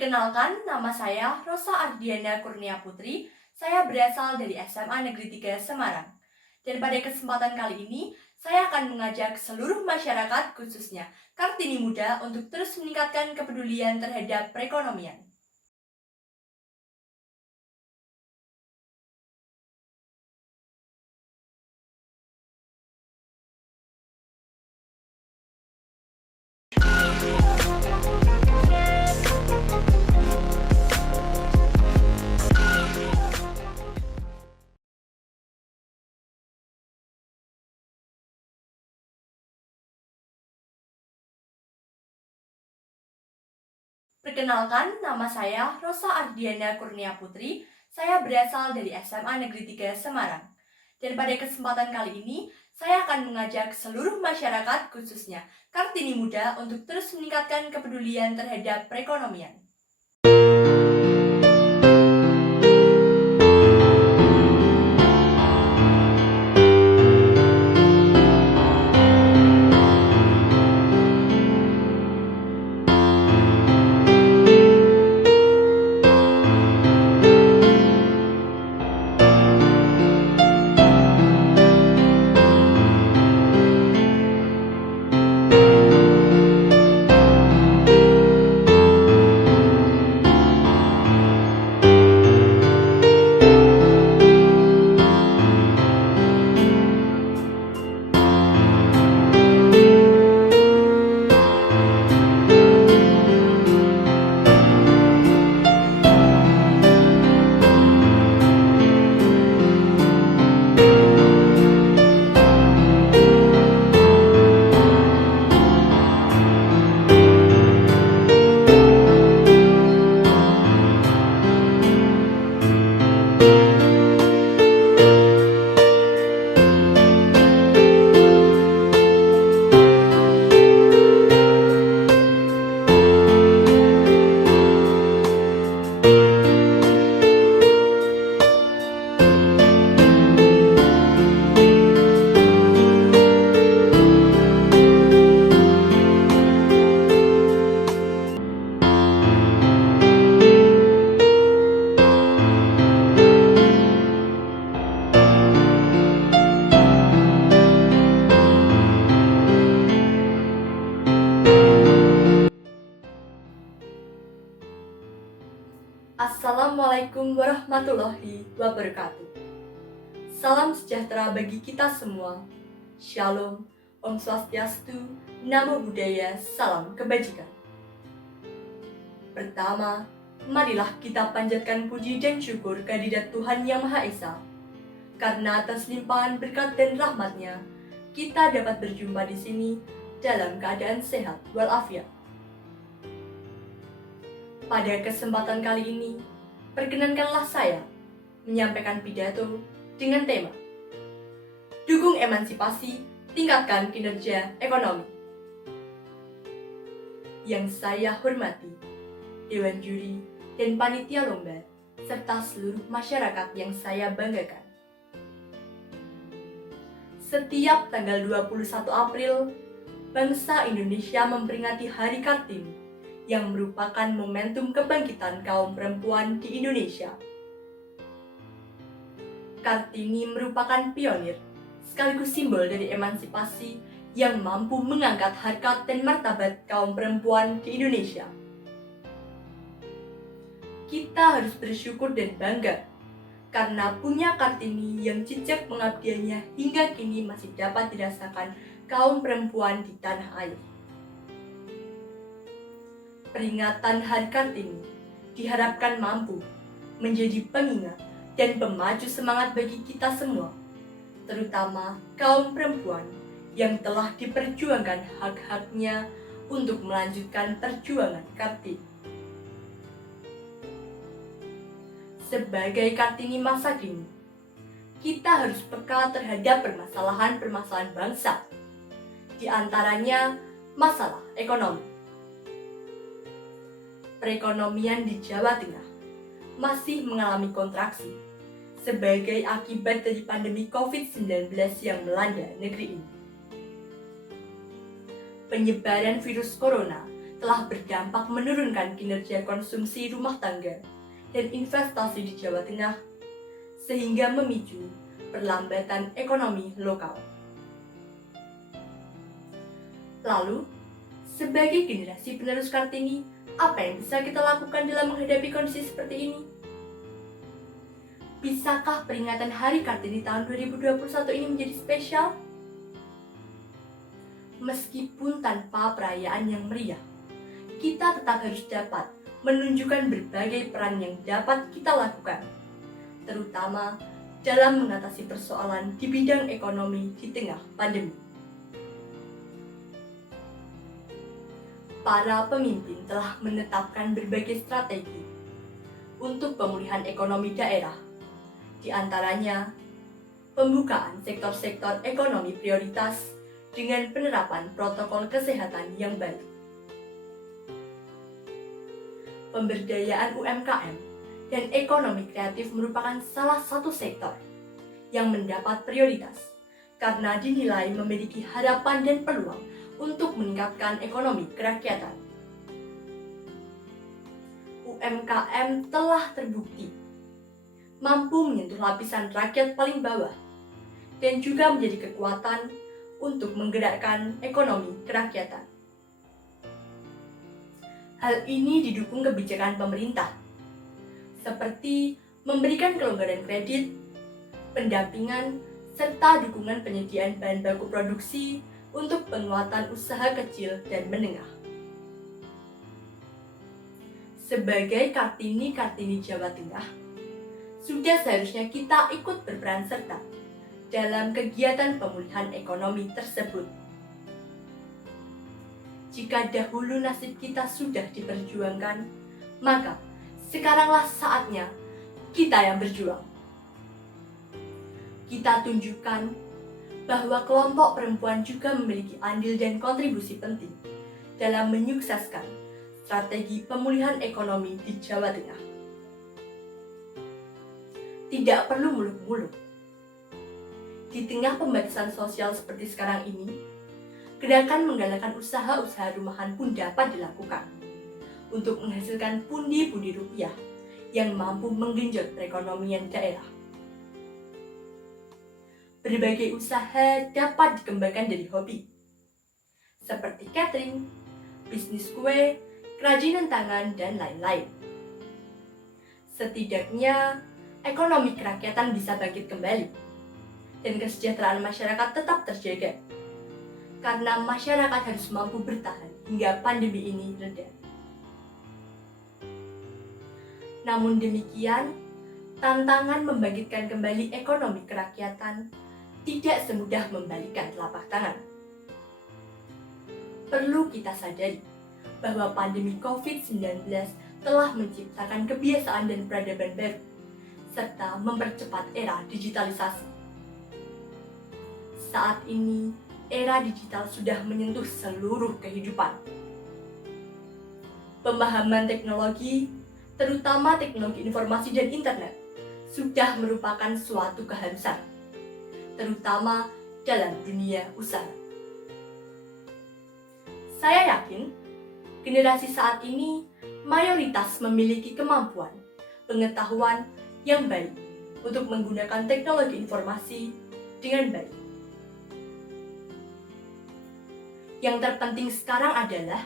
Perkenalkan, nama saya Rosa Ardiana Kurnia Putri. Saya berasal dari SMA Negeri 3 Semarang. Dan pada kesempatan kali ini, saya akan mengajak seluruh masyarakat, khususnya Kartini Muda, untuk terus meningkatkan kepedulian terhadap perekonomian. Perkenalkan, nama saya Rosa Ardiana Kurnia Putri. Saya berasal dari SMA Negeri 3 Semarang. Dan pada kesempatan kali ini, saya akan mengajak seluruh masyarakat, khususnya Kartini Muda, untuk terus meningkatkan kepedulian terhadap perekonomian. Assalamualaikum warahmatullahi wabarakatuh. Salam sejahtera bagi kita semua. Shalom, Om Swastiastu, Namo Buddhaya, salam kebajikan. Pertama, marilah kita panjatkan puji dan syukur kehadirat Tuhan Yang Maha Esa. Karena atas limpahan berkat dan rahmat-Nya, kita dapat berjumpa di sini dalam keadaan sehat walafiat. Pada kesempatan kali ini, perkenankanlah saya menyampaikan pidato dengan tema Dukung Emansipasi, Tingkatkan Kinerja Ekonomi. Yang saya hormati, Dewan Juri dan Panitia Lomba, serta seluruh masyarakat yang saya banggakan. Setiap tanggal 21 April, bangsa Indonesia memperingati Hari Kartini, yang merupakan momentum kebangkitan kaum perempuan di Indonesia. Kartini merupakan pionir, sekaligus simbol dari emansipasi yang mampu mengangkat harkat dan martabat kaum perempuan di Indonesia. Kita harus bersyukur dan bangga karena punya Kartini yang jejak pengabdiannya hingga kini masih dapat dirasakan kaum perempuan di tanah air. Peringatan Hari Kartini diharapkan mampu menjadi pengingat dan pemaju semangat bagi kita semua, terutama kaum perempuan yang telah diperjuangkan hak-haknya untuk melanjutkan perjuangan Kartini. Sebagai Kartini masa kini, kita harus peka terhadap permasalahan-permasalahan bangsa, di antaranya masalah ekonomi. Perekonomian di Jawa Tengah masih mengalami kontraksi sebagai akibat dari pandemi COVID-19 yang melanda negeri ini. Penyebaran virus corona telah berdampak menurunkan kinerja konsumsi rumah tangga dan investasi di Jawa Tengah, sehingga memicu perlambatan ekonomi lokal. Lalu, sebagai generasi penerus Kartini, apa yang bisa kita lakukan dalam menghadapi kondisi seperti ini? Bisakah peringatan Hari Kartini tahun 2021 ini menjadi spesial? Meskipun tanpa perayaan yang meriah, kita tetap harus dapat menunjukkan berbagai peran yang dapat kita lakukan, terutama dalam mengatasi persoalan di bidang ekonomi di tengah pandemi. Para pemimpin telah menetapkan berbagai strategi untuk pemulihan ekonomi daerah, di antaranya pembukaan sektor-sektor ekonomi prioritas dengan penerapan protokol kesehatan yang baik. Pemberdayaan UMKM dan ekonomi kreatif merupakan salah satu sektor yang mendapat prioritas karena dinilai memiliki harapan dan peluang untuk meningkatkan ekonomi kerakyatan. UMKM telah terbukti mampu menyentuh lapisan rakyat paling bawah dan juga menjadi kekuatan untuk menggerakkan ekonomi kerakyatan. Hal ini didukung kebijakan pemerintah, seperti memberikan kelonggaran kredit, pendampingan, serta dukungan penyediaan bahan baku produksi untuk penguatan usaha kecil dan menengah. Sebagai Kartini Jawa Tengah, sudah seharusnya kita ikut berperan serta dalam kegiatan pemulihan ekonomi tersebut. Jika dahulu nasib kita sudah diperjuangkan, maka sekaranglah saatnya kita yang berjuang. Kita tunjukkan bahwa kelompok perempuan juga memiliki andil dan kontribusi penting dalam menyukseskan strategi pemulihan ekonomi di Jawa Tengah. Tidak perlu muluk-muluk. Di tengah pembatasan sosial seperti sekarang ini, gerakan menggalakkan usaha-usaha rumahan pun dapat dilakukan untuk menghasilkan pundi-pundi rupiah yang mampu menggenjot perekonomian daerah. Berbagai usaha dapat dikembangkan dari hobi, seperti catering, bisnis kue, kerajinan tangan, dan lain-lain. Setidaknya, ekonomi kerakyatan bisa bangkit kembali, dan kesejahteraan masyarakat tetap terjaga, karena masyarakat harus mampu bertahan hingga pandemi ini reda. Namun demikian, tantangan membangkitkan kembali ekonomi kerakyatan tidak semudah membalikkan telapak tangan. Perlu kita sadari bahwa pandemi COVID-19 telah menciptakan kebiasaan dan peradaban baru, serta mempercepat era digitalisasi. Saat ini, era digital sudah menyentuh seluruh kehidupan. Pemahaman teknologi, terutama teknologi informasi dan internet, sudah merupakan suatu keharusan, terutama dalam dunia usaha. Saya yakin, generasi saat ini mayoritas memiliki kemampuan, pengetahuan yang baik untuk menggunakan teknologi informasi dengan baik. Yang terpenting sekarang adalah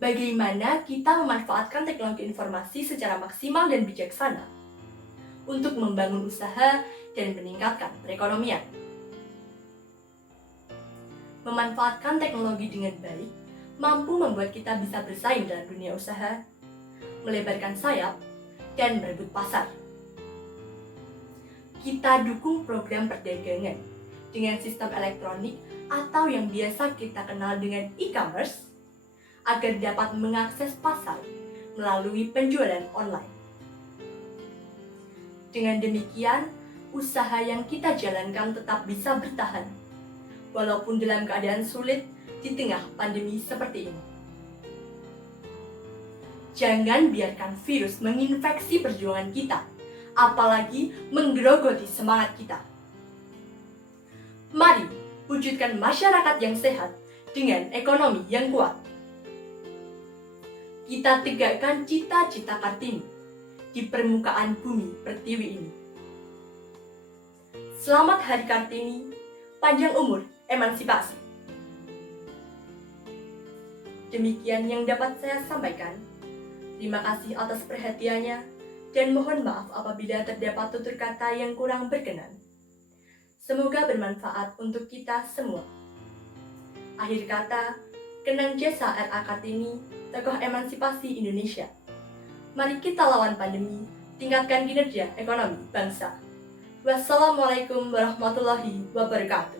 bagaimana kita memanfaatkan teknologi informasi secara maksimal dan bijaksana untuk membangun usaha dan meningkatkan perekonomian. Memanfaatkan teknologi dengan baik mampu membuat kita bisa bersaing dalam dunia usaha, melebarkan sayap, dan merebut pasar. Kita dukung program perdagangan dengan sistem elektronik atau yang biasa kita kenal dengan e-commerce agar dapat mengakses pasar melalui penjualan online. Dengan demikian, usaha yang kita jalankan tetap bisa bertahan, walaupun dalam keadaan sulit di tengah pandemi seperti ini. Jangan biarkan virus menginfeksi perjuangan kita, apalagi menggerogoti semangat kita. Mari wujudkan masyarakat yang sehat dengan ekonomi yang kuat. Kita tegakkan cita-cita Kartini di permukaan bumi pertiwi ini. Selamat Hari Kartini, panjang umur, emansipasi. Demikian yang dapat saya sampaikan. Terima kasih atas perhatiannya dan mohon maaf apabila terdapat tutur kata yang kurang berkenan. Semoga bermanfaat untuk kita semua. Akhir kata, kenang jasa R.A. Kartini, tokoh emansipasi Indonesia. Mari kita lawan pandemi, tingkatkan kinerja ekonomi bangsa. Wassalamualaikum warahmatullahi wabarakatuh.